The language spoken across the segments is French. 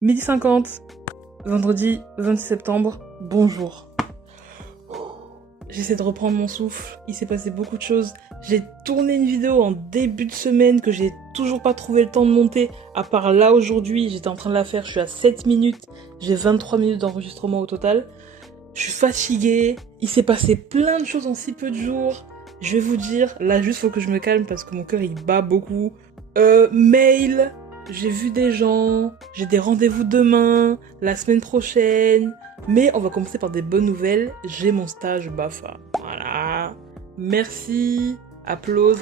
12h50, vendredi 26 septembre, bonjour. J'essaie de reprendre mon souffle, il s'est passé beaucoup de choses. J'ai tourné une vidéo en début de semaine que j'ai toujours pas trouvé le temps de monter, à part là aujourd'hui, j'étais en train de la faire, je suis à 7 minutes, j'ai 23 minutes d'enregistrement au total. Je suis fatiguée, il s'est passé plein de choses en si peu de jours. Je vais vous dire, là juste faut que je me calme parce que mon cœur il bat beaucoup. Mail, j'ai vu des gens, j'ai des rendez-vous demain, la semaine prochaine. Mais on va commencer par des bonnes nouvelles, j'ai mon stage BAFA. Voilà. Merci, applause,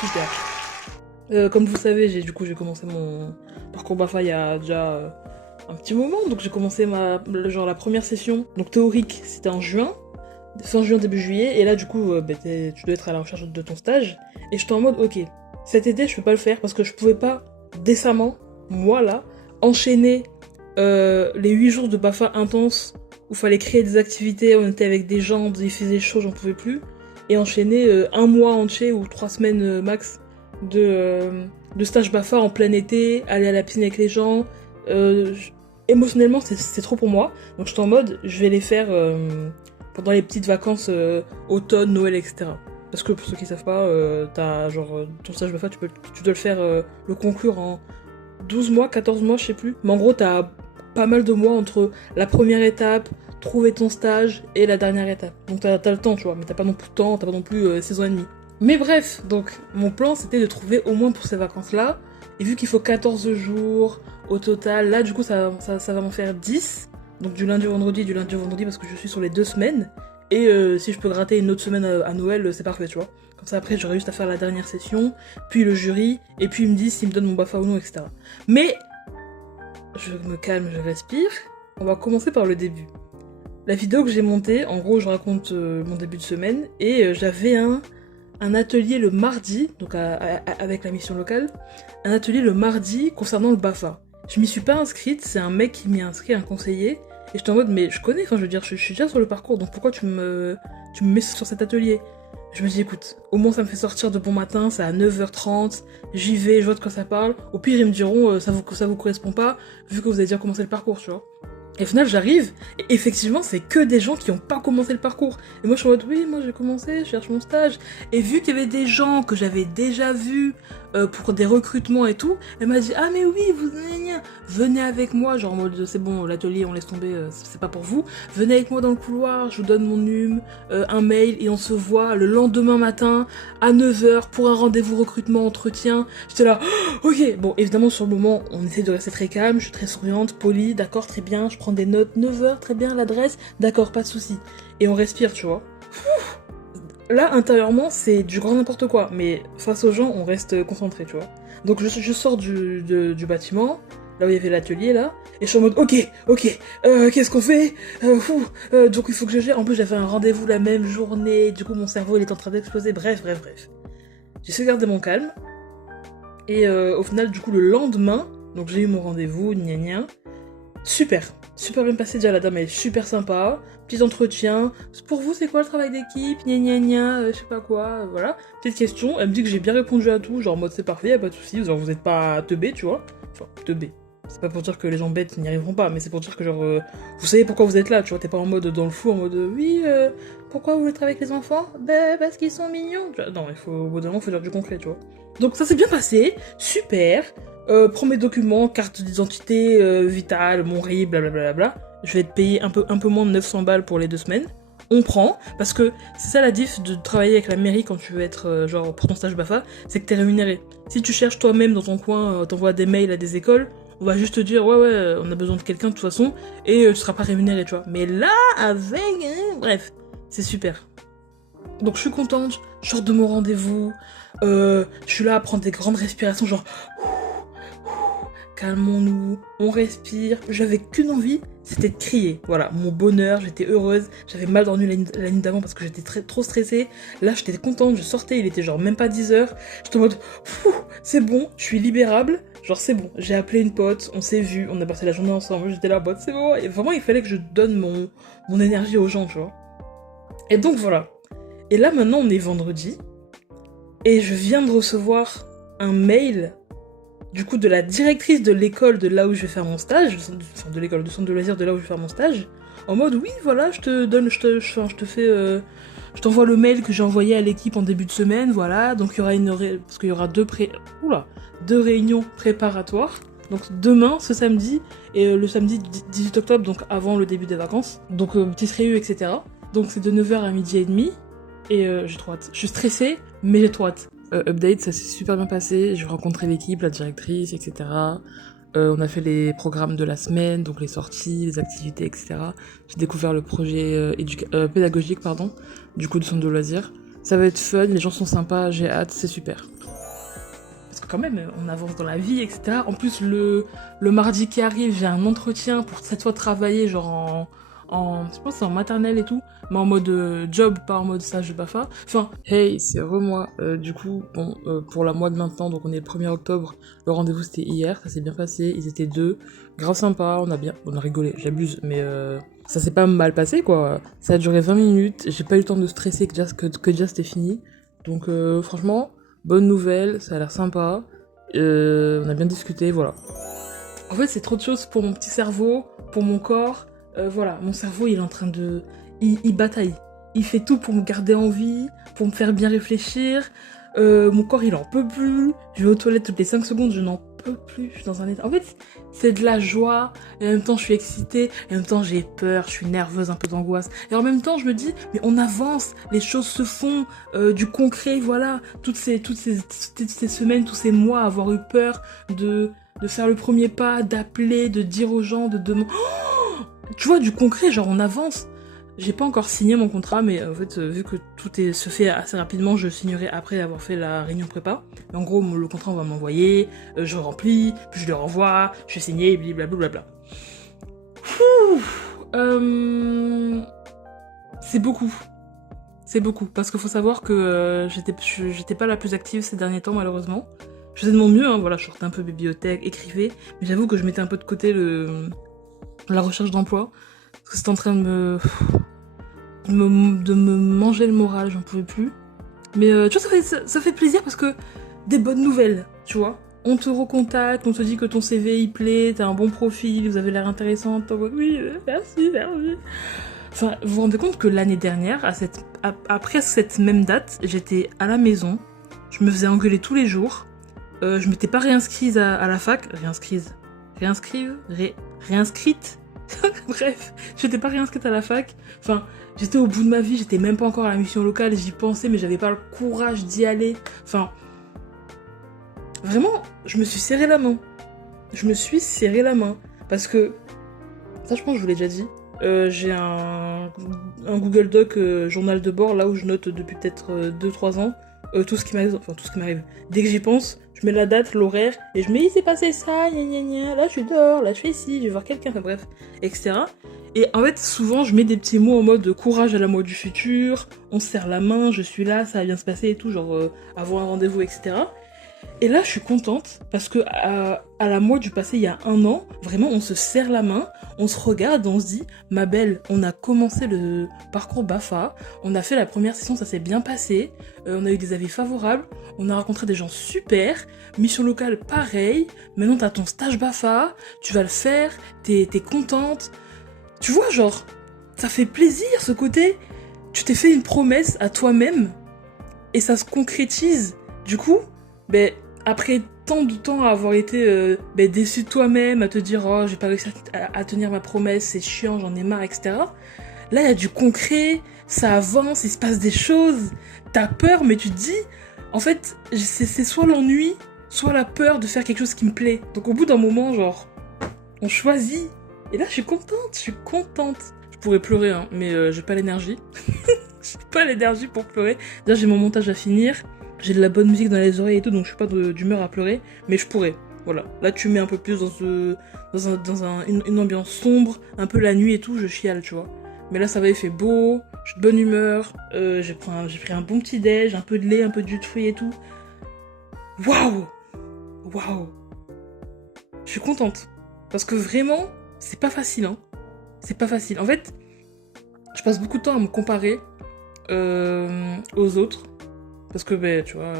super. Comme vous savez, j'ai commencé mon parcours BAFA il y a déjà un petit moment, donc j'ai commencé la première session, donc théorique, c'était en juin, fin juin, début juillet, et là du coup, tu dois être à la recherche de ton stage, et j'étais en mode, ok, cet été je peux pas le faire parce que je pouvais pas décemment, moi là, enchaîner les 8 jours de BAFA intense où fallait créer des activités, on était avec des gens, il faisait chaud, j'en pouvais plus, et enchaîner un mois entier ou 3 semaines max de stage BAFA en plein été, aller à la piscine avec les gens. Émotionnellement, c'est trop pour moi. Donc j'étais en mode, je vais les faire pendant les petites vacances automne, Noël, etc. Parce que pour ceux qui savent pas, ton stage BAFA, tu dois le faire, le conclure en 12 mois, 14 mois, je sais plus. Mais en gros, t'as pas mal de mois entre la première étape, trouver ton stage, et la dernière étape. Donc t'as le temps, tu vois, mais t'as pas non plus de temps, t'as pas non plus 6 ans et demi. Mais bref, donc mon plan c'était de trouver au moins pour ces vacances-là, et vu qu'il faut 14 jours au total, là du coup ça va m'en faire 10, donc du lundi au vendredi parce que je suis sur les 2 semaines, et si je peux gratter une autre semaine à Noël, c'est parfait, tu vois. Comme ça après j'aurai juste à faire la dernière session, puis le jury, et puis ils me disent s'ils me donnent mon BAFA ou non, etc. Mais, je me calme, je respire, on va commencer par le début. La vidéo que j'ai montée, en gros je raconte mon début de semaine, et j'avais un atelier le mardi, donc avec la mission locale, un atelier le mardi concernant le BAFA. Je m'y suis pas inscrite, c'est un mec qui m'y a inscrit, un conseiller, et j'étais en mode, mais je connais, enfin je veux dire, je suis déjà sur le parcours, donc pourquoi tu me mets sur cet atelier? Je me dis, écoute, au moins ça me fait sortir de bon matin, c'est à 9h30, j'y vais, je vois de quoi ça parle, au pire ils me diront, ça vous correspond pas, vu que vous avez déjà commencé le parcours, tu vois. Et au final, j'arrive, et effectivement, c'est que des gens qui n'ont pas commencé le parcours. Et moi, je suis en mode, oui, moi j'ai commencé, je cherche mon stage. Et vu qu'il y avait des gens que j'avais déjà vus pour des recrutements et tout, elle m'a dit, ah mais oui, venez avec moi, genre en mode, c'est bon, l'atelier, on laisse tomber, c'est pas pour vous. Venez avec moi dans le couloir, je vous donne mon un mail, et on se voit le lendemain matin à 9h pour un rendez-vous recrutement, entretien. J'étais là, oh, ok, bon, évidemment, sur le moment, on essaie de rester très calme, je suis très souriante, polie, d'accord, très bien, je prends des notes, 9h, très bien, l'adresse, d'accord, pas de souci. Et on respire, tu vois. Là, intérieurement, c'est du grand n'importe quoi, mais face aux gens, on reste concentré, tu vois. Donc je sors du bâtiment, là où il y avait l'atelier, là, et je suis en mode, ok, qu'est-ce qu'on fait donc il faut que je gère. En plus, j'avais un rendez-vous la même journée, du coup, mon cerveau, il est en train d'exploser, bref. J'essaie de garder mon calme, et au final, du coup, le lendemain, donc j'ai eu mon rendez-vous, gna. Super bien passé, déjà la dame elle est super sympa, petit entretien, pour vous c'est quoi le travail d'équipe, je sais pas quoi, voilà, petite question, elle me dit que j'ai bien répondu à tout, genre en mode c'est parfait, y'a pas de soucis, genre vous êtes pas teubé, tu vois, enfin teubé, c'est pas pour dire que les gens bêtes n'y arriveront pas, mais c'est pour dire que genre, vous savez pourquoi vous êtes là, tu vois, t'es pas en mode dans le flou, en mode oui, pourquoi vous voulez travailler avec les enfants? Ben parce qu'ils sont mignons, non, au bout d'un moment faut dire du concret, tu vois. Donc ça s'est bien passé, super. Prends mes documents, carte d'identité, vitale, mon RIB, blablabla. Je vais te payer un peu moins de 900 balles pour les 2 semaines. On prend, parce que c'est ça la diff de travailler avec la mairie quand tu veux être, genre, pour ton stage BAFA, c'est que t'es rémunéré. Si tu cherches toi-même dans ton coin, t'envoies des mails à des écoles, on va juste te dire, ouais, on a besoin de quelqu'un de toute façon, et tu seras pas rémunéré, tu vois. Mais là, avec... bref, c'est super. Donc je suis contente, je sors de mon rendez-vous, je suis là à prendre des grandes respirations, genre... calmons-nous, on respire. J'avais qu'une envie, c'était de crier. Voilà, mon bonheur, j'étais heureuse. J'avais mal dormi la nuit d'avant parce que j'étais trop stressée. Là, j'étais contente, je sortais, il était genre même pas 10h. J'étais en mode, c'est bon, je suis libérable. Genre, c'est bon. J'ai appelé une pote, on s'est vu, on a passé la journée ensemble. J'étais là, c'est bon. Et vraiment, il fallait que je donne mon énergie aux gens, tu vois. Et donc, voilà. Et là, maintenant, on est vendredi. Et je viens de recevoir un mail du coup, de la directrice de l'école de là où je vais faire mon stage, enfin, de l'école, du centre de loisirs de là où je vais faire mon stage, en mode, oui, voilà, je te donne, je te fais, je t'envoie le mail que j'ai envoyé à l'équipe en début de semaine, voilà, donc il y aura parce qu'il y aura deux réunions préparatoires, donc demain, ce samedi, et le samedi 18 octobre, donc avant le début des vacances, donc petite réu, etc. Donc c'est de 9h à midi et demi, et j'ai trop hâte. Je suis stressée, mais j'ai trop hâte. Update, ça s'est super bien passé, j'ai rencontré l'équipe, la directrice, etc. On a fait les programmes de la semaine, donc les sorties, les activités, etc. J'ai découvert le projet pédagogique, du coup du centre de loisirs. Ça va être fun, les gens sont sympas, j'ai hâte, c'est super. Parce que quand même, on avance dans la vie, etc. En plus, le mardi qui arrive, j'ai un entretien pour cette fois travailler, genre je pense que c'est en maternelle et tout, mais en mode job, pas en mode stage de BAFA. Enfin, hey, c'est re-moi. Du coup, bon, pour la mois de maintenant, donc on est le 1er octobre, le rendez-vous c'était hier, ça s'est bien passé, ils étaient 2, grave sympa, on a rigolé, j'abuse, mais ça s'est pas mal passé, quoi. Ça a duré 20 minutes, j'ai pas eu le temps de stresser que déjà c'était fini, donc franchement, bonne nouvelle, ça a l'air sympa, on a bien discuté, voilà. En fait, c'est trop de choses pour mon petit cerveau, pour mon corps. Voilà, mon cerveau, il est en train de... Il bataille. Il fait tout pour me garder en vie, pour me faire bien réfléchir. Mon corps, il en peut plus. Je vais aux toilettes toutes les 5 secondes, je n'en peux plus. Je suis dans un état... En fait, c'est de la joie, et en même temps, je suis excitée, et en même temps, j'ai peur, je suis nerveuse, un peu d'angoisse. Et en même temps, je me dis, mais on avance, les choses se font, du concret, voilà. Toutes ces semaines, tous ces mois, avoir eu peur de faire le premier pas, d'appeler, de dire aux gens, de demander... Tu vois, du concret, genre on avance. J'ai pas encore signé mon contrat, mais en fait, vu que se fait assez rapidement, je signerai après avoir fait la réunion prépa. Mais en gros, le contrat, on va m'envoyer, je le remplis, puis je le renvoie, je fais signer, blablabla. C'est beaucoup. C'est beaucoup, parce qu'il faut savoir que j'étais pas la plus active ces derniers temps, malheureusement. Je faisais de mon mieux, hein, voilà, je sortais un peu bibliothèque, écrivais, mais j'avoue que je mettais un peu de côté la recherche d'emploi, parce que c'était en train de me manger le moral, j'en pouvais plus. Mais tu vois, ça fait plaisir parce que des bonnes nouvelles, tu vois. On te recontacte, on te dit que ton CV il plaît, t'as un bon profil, vous avez l'air intéressant, t'en vois, oui, merci. Enfin, vous vous rendez compte que l'année dernière, après cette même date, j'étais à la maison, je me faisais engueuler tous les jours, je m'étais pas réinscrite à la fac, réinscrite. Bref, j'étais pas réinscrite à la fac. Enfin, j'étais au bout de ma vie, j'étais même pas encore à la mission locale, j'y pensais, mais j'avais pas le courage d'y aller. Enfin, vraiment, je me suis serré la main. Parce que, ça je pense que je vous l'ai déjà dit, j'ai un Google Doc journal de bord, là où je note depuis peut-être 2-3 ans, tout ce qui m'arrive. Dès que j'y pense, je mets la date, l'horaire, et je me dis, il s'est passé ça, gna gna gna, là je suis dehors, là je fais ici, je vais voir quelqu'un, enfin bref, etc. Et en fait, souvent, je mets des petits mots en mode courage à la moi du futur, on se serre la main, je suis là, ça va bien se passer et tout, genre avoir un rendez-vous, etc. Et là, je suis contente parce que à la moi du passé, il y a 1 an, vraiment, on se serre la main, on se regarde, on se dit, ma belle, on a commencé le parcours BAFA, on a fait la première session, ça s'est bien passé, on a eu des avis favorables, on a rencontré des gens super, mission locale pareil, maintenant t'as ton stage BAFA, tu vas le faire, t'es contente. Tu vois, genre, ça fait plaisir ce côté, tu t'es fait une promesse à toi-même et ça se concrétise. Du coup, ben, après tant de temps à avoir été déçu de toi-même, à te dire oh j'ai pas réussi à tenir ma promesse, c'est chiant, j'en ai marre, etc. Là il y a du concret, ça avance, il se passe des choses, t'as peur mais tu te dis, en fait c'est soit l'ennui, soit la peur de faire quelque chose qui me plaît. Donc au bout d'un moment genre, on choisit. Et là je suis contente. Je pourrais pleurer hein, mais j'ai pas l'énergie. J'ai pas l'énergie pour pleurer. Déjà j'ai mon montage à finir. J'ai de la bonne musique dans les oreilles et tout, donc je suis pas d'humeur à pleurer, mais je pourrais. Voilà. Là, tu mets un peu plus dans une ambiance sombre, un peu la nuit et tout, je chiale, tu vois. Mais là, ça va, il fait beau, je suis de bonne humeur, j'ai pris un bon petit déj, un peu de lait, un peu de jus de fruits et tout. Waouh! Je suis contente. Parce que vraiment, c'est pas facile, hein. C'est pas facile. En fait, je passe beaucoup de temps à me comparer aux autres. Parce que, ben, tu vois,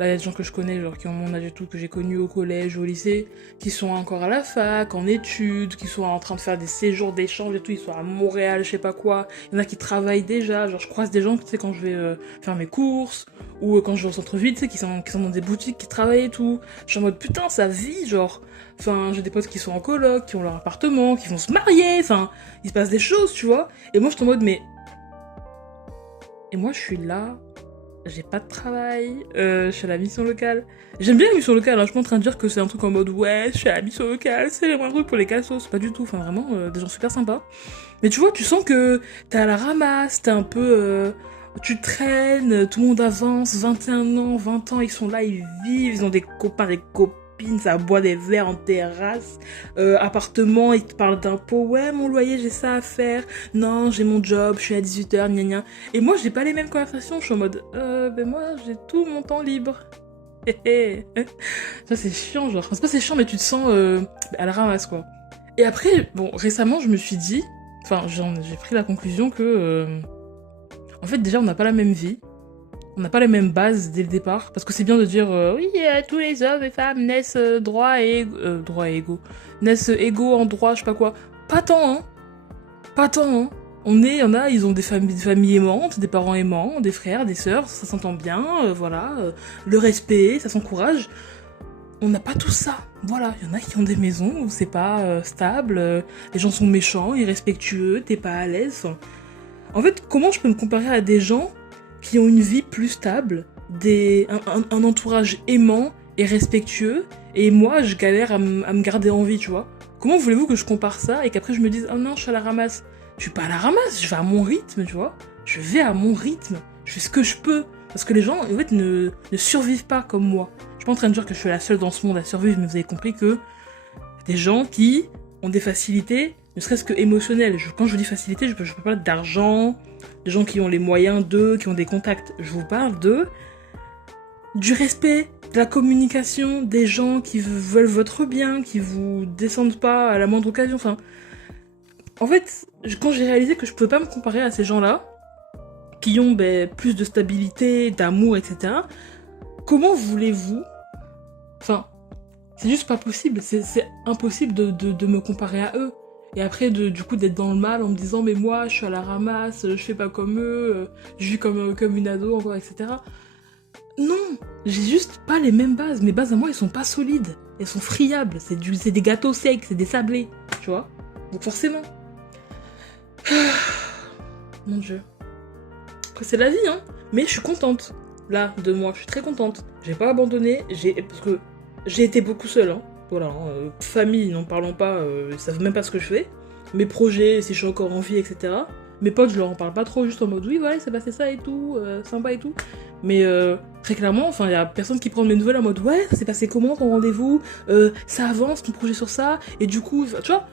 Là, il y a des gens que je connais, genre qui ont mon âge et tout, que j'ai connus au collège, au lycée, qui sont encore à la fac, en études, qui sont en train de faire des séjours d'échange et tout, ils sont à Montréal, je sais pas quoi. Il y en a qui travaillent déjà, genre je croise des gens, tu sais, quand je vais faire mes courses, ou quand je vais au centre-ville, tu sais, qui sont dans des boutiques, qui travaillent et tout. Je suis en mode, putain, ça vit, genre. Enfin, j'ai des potes qui sont en coloc, qui ont leur appartement, qui vont se marier, enfin, il se passe des choses, tu vois. Et moi, je suis en mode, mais... Et moi, je suis là, j'ai pas de travail, je suis à la mission locale. J'aime bien la mission locale, hein, je suis pas en train de dire que c'est un truc en mode, ouais, je suis à la mission locale, c'est le meilleur truc pour les cassos, pas du tout, enfin, vraiment, des gens super sympas. Mais tu vois, tu sens que t'es à la ramasse, t'es un peu... tu traînes, tout le monde avance, 21 ans, 20 ans, ils sont là, ils vivent, ils ont des copains, des copines, ça boit des verres en terrasse, appartement, ils te parlent d'impôts, ouais, mon loyer, j'ai ça à faire, non, j'ai mon job, je suis à 18h, gna gna. Et moi, j'ai pas les mêmes conversations, je suis en mode, ben moi, j'ai tout mon temps libre. Ça, c'est chiant, genre. Enfin, c'est pas c'est chiant, mais tu te sens à la ramasse, quoi. Et après, bon, récemment, je me suis dit, enfin, j'ai pris la conclusion que, en fait, déjà, on n'a pas la même vie. On n'a pas les mêmes bases dès le départ. Parce que c'est bien de dire, oui, tous les hommes et femmes naissent droits et égaux. Naissent égaux en droit, je sais pas quoi. Pas tant, hein. Pas tant, hein. Il y en a, ils ont des familles aimantes, des parents aimants, des frères, des sœurs, ça s'entend bien, voilà. Le respect, ça s'encourage. On n'a pas tout ça. Voilà, il y en a qui ont des maisons où c'est pas stable, les gens sont méchants, irrespectueux, t'es pas à l'aise. Enfin, en fait, comment je peux me comparer à des gens qui ont une vie plus stable, un entourage aimant et respectueux, et moi, je galère à me garder en vie, tu vois. Comment voulez-vous que je compare ça et qu'après je me dise « Oh non, je suis à la ramasse ». Je suis pas à la ramasse, je vais à mon rythme, tu vois. Je vais à mon rythme, je fais ce que je peux. Parce que les gens, en fait, ne survivent pas comme moi. Je suis pas en train de dire que je suis la seule dans ce monde à survivre, mais vous avez compris que des gens qui ont des facilités, ne serait-ce que émotionnelles. Quand je vous dis facilité, je peux parler d'argent, des gens qui ont les moyens d'eux, qui ont des contacts. Je vous parle du respect, de la communication, des gens qui veulent votre bien, qui vous descendent pas à la moindre occasion. Enfin, en fait, quand j'ai réalisé que je pouvais pas me comparer à ces gens-là, qui ont plus de stabilité, d'amour, etc., comment voulez-vous... Enfin, c'est juste pas possible, c'est impossible de me comparer à eux. Et après, du coup, d'être dans le mal en me disant, mais moi, je suis à la ramasse, je fais pas comme eux, je vis comme une ado, encore, etc. Non, j'ai juste pas les mêmes bases. Mes bases à moi, elles sont pas solides. Elles sont friables. C'est des gâteaux secs, c'est des sablés, tu vois. Donc forcément. Mon Dieu. Après, c'est la vie, hein. Mais je suis contente. Là, de moi, je suis très contente. J'ai pas abandonné, parce que j'ai été beaucoup seule, hein. Voilà, hein. Famille, n'en parlons pas, ils savent même pas ce que je fais. Mes projets, si je suis encore en vie, etc. Mes potes, je leur en parle pas trop, juste en mode oui, voilà, il s'est passé ça et tout, sympa et tout. Mais très clairement, enfin, il y a personne qui prend mes nouvelles en mode ouais, ça s'est passé comment ton rendez-vous, ça avance, ton projet sur ça, et du coup, tu vois,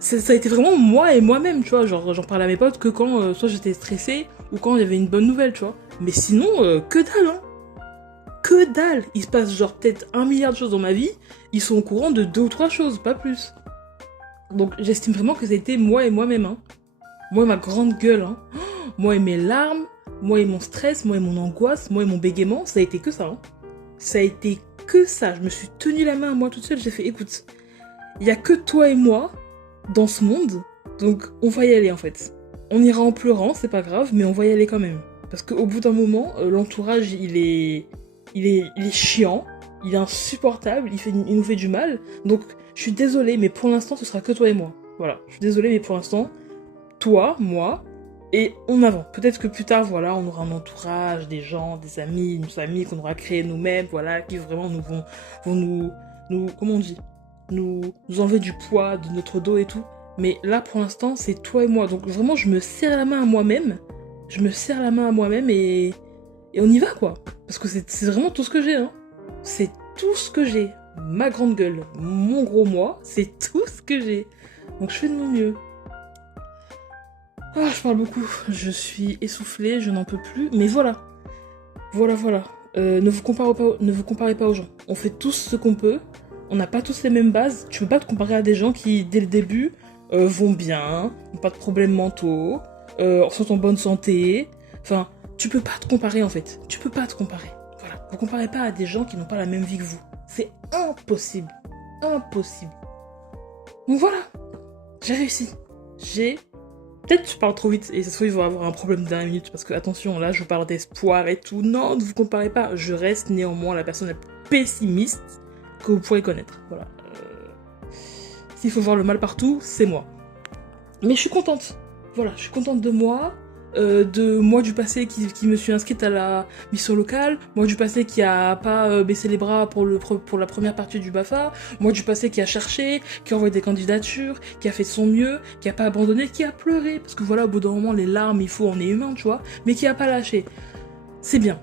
ça a été vraiment moi et moi-même, tu vois. Genre, j'en parlais à mes potes que quand soit j'étais stressée ou quand il y avait une bonne nouvelle, tu vois. Mais sinon, que dalle, hein. Que dalle. Il se passe genre peut-être 1 milliard de choses dans ma vie, ils sont au courant de 2 ou 3 choses, pas plus. Donc j'estime vraiment que ça a été moi et moi-même, hein. Moi et ma grande gueule, hein. Moi et mes larmes, moi et mon stress, moi et mon angoisse, moi et mon bégaiement, ça a été que ça, hein. Ça a été que ça. Je me suis tenu la main à moi toute seule, j'ai fait écoute, il y a que toi et moi dans ce monde, donc on va y aller en fait. On ira en pleurant, c'est pas grave, mais on va y aller quand même. Parce qu'au bout d'un moment, l'entourage il est chiant, il est insupportable, il nous fait du mal, donc je suis désolée, mais pour l'instant ce sera que toi et moi. Voilà, je suis désolée, mais pour l'instant, toi, moi, et on avance. Peut-être que plus tard, voilà, on aura un entourage, des gens, des amis, une famille qu'on aura créé nous-mêmes, voilà, qui vraiment vont nous, comment on dit, nous enlever du poids de notre dos et tout. Mais là, pour l'instant, c'est toi et moi. Donc vraiment, je me serre la main à moi-même. Et on y va, quoi. Parce que c'est vraiment tout ce que j'ai, hein. C'est tout ce que j'ai. Ma grande gueule, mon gros moi, c'est tout ce que j'ai. Donc je fais de mon mieux. Ah, je parle beaucoup. Je suis essoufflée, je n'en peux plus. Mais voilà. Voilà. Ne vous comparez pas aux gens. On fait tous ce qu'on peut. On n'a pas tous les mêmes bases. Tu peux pas te comparer à des gens qui, dès le début, vont bien, n'ont pas de problèmes mentaux, sont en bonne santé. Enfin, tu peux pas te comparer en fait. Tu peux pas te comparer. Voilà. Vous comparez pas à des gens qui n'ont pas la même vie que vous. C'est impossible. Impossible. Donc voilà, j'ai réussi. Peut-être que je parle trop vite et ça se trouve il va avoir un problème d'1 minute parce que attention, là je vous parle d'espoir et tout. Non, ne vous comparez pas. Je reste néanmoins la personne la plus pessimiste que vous pourrez connaître. Voilà. S'il faut voir le mal partout, c'est moi. Mais je suis contente. Voilà, je suis contente de moi du passé qui me suis inscrite à la mission locale, moi du passé qui a pas baissé les bras pour la première partie du BAFA, moi du passé qui a cherché, qui a envoyé des candidatures, qui a fait de son mieux, qui a pas abandonné, qui a pleuré, parce que voilà, au bout d'un moment, les larmes, on est humain, tu vois, mais qui a pas lâché. C'est bien.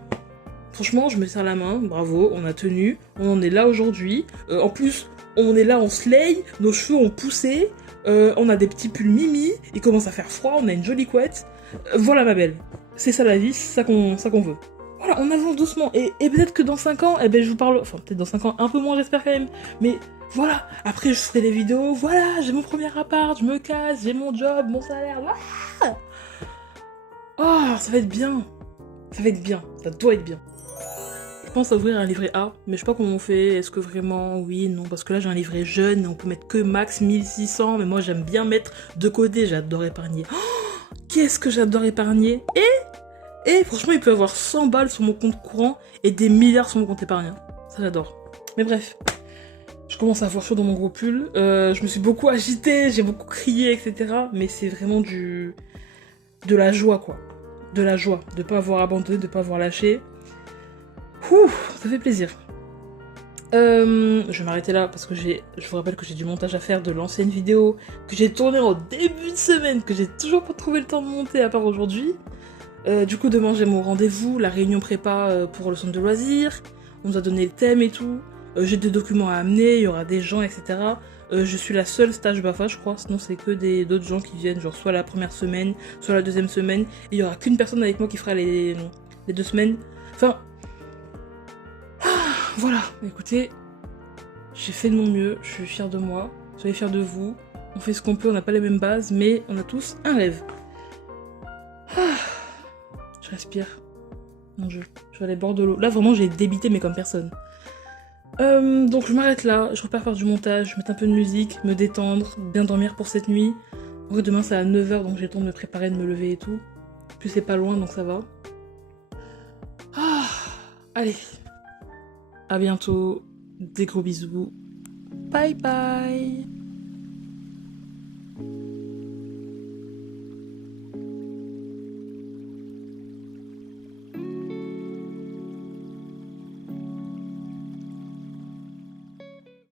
Franchement, je me serre la main, bravo, on a tenu, on en est là aujourd'hui. En plus, on est là, on slay, nos cheveux ont poussé, on a des petits pulls mimi, il commence à faire froid, on a une jolie couette. Voilà ma belle, c'est ça la vie, c'est ça qu'on veut. Voilà, on avance doucement, et peut-être que dans 5 ans, je vous parle, enfin peut-être dans 5 ans, un peu moins j'espère quand même, mais voilà, après je ferai des vidéos, voilà, j'ai mon premier appart, je me casse, j'ai mon job, mon salaire, voilà. Oh, ça va être bien, ça doit être bien. Je pense à ouvrir un livret A, mais je sais pas comment on fait, est-ce que vraiment, oui, non, parce que là j'ai un livret jeune, et on peut mettre que max 1600, mais moi j'aime bien mettre de côté, j'adore épargner. Oh, qu'est-ce que j'adore épargner. Et franchement, il peut y avoir 100 balles sur mon compte courant et des milliards sur mon compte épargne. Ça, j'adore. Mais bref, je commence à avoir chaud dans mon gros pull. Je me suis beaucoup agitée, j'ai beaucoup crié, etc. Mais c'est vraiment de la joie, quoi. De la joie. De pas avoir abandonné, de pas avoir lâché. Ouh, ça fait plaisir. Je vais m'arrêter là parce que je vous rappelle que j'ai du montage à faire de l'ancienne vidéo que j'ai tournée en début de semaine, que j'ai toujours pas trouvé le temps de monter à part aujourd'hui. Du coup, demain j'ai mon rendez-vous, la réunion prépa pour le centre de loisirs. On nous a donné le thème et tout. J'ai des documents à amener, il y aura des gens, etc. Je suis la seule stage BAFA, je crois. Sinon, c'est que d'autres gens qui viennent, genre soit la première semaine, soit la deuxième semaine. Et il y aura qu'une personne avec moi qui fera les 2 semaines. Enfin, voilà. Écoutez, j'ai fait de mon mieux, je suis fière de moi. Soyez fiers de vous. On fait ce qu'on peut, on n'a pas les mêmes bases, mais on a tous un rêve. Je respire. Mon Dieu, je suis à les bords de l'eau. Là, vraiment, j'ai débité, mais comme personne. Donc, je m'arrête là. Je repars faire du montage, mettre un peu de musique, me détendre, bien dormir pour cette nuit. En vrai, demain, c'est à 9h, donc j'ai le temps de me préparer, de me lever et tout. Plus c'est pas loin, donc ça va. Allez. À bientôt. Des gros bisous. Bye bye.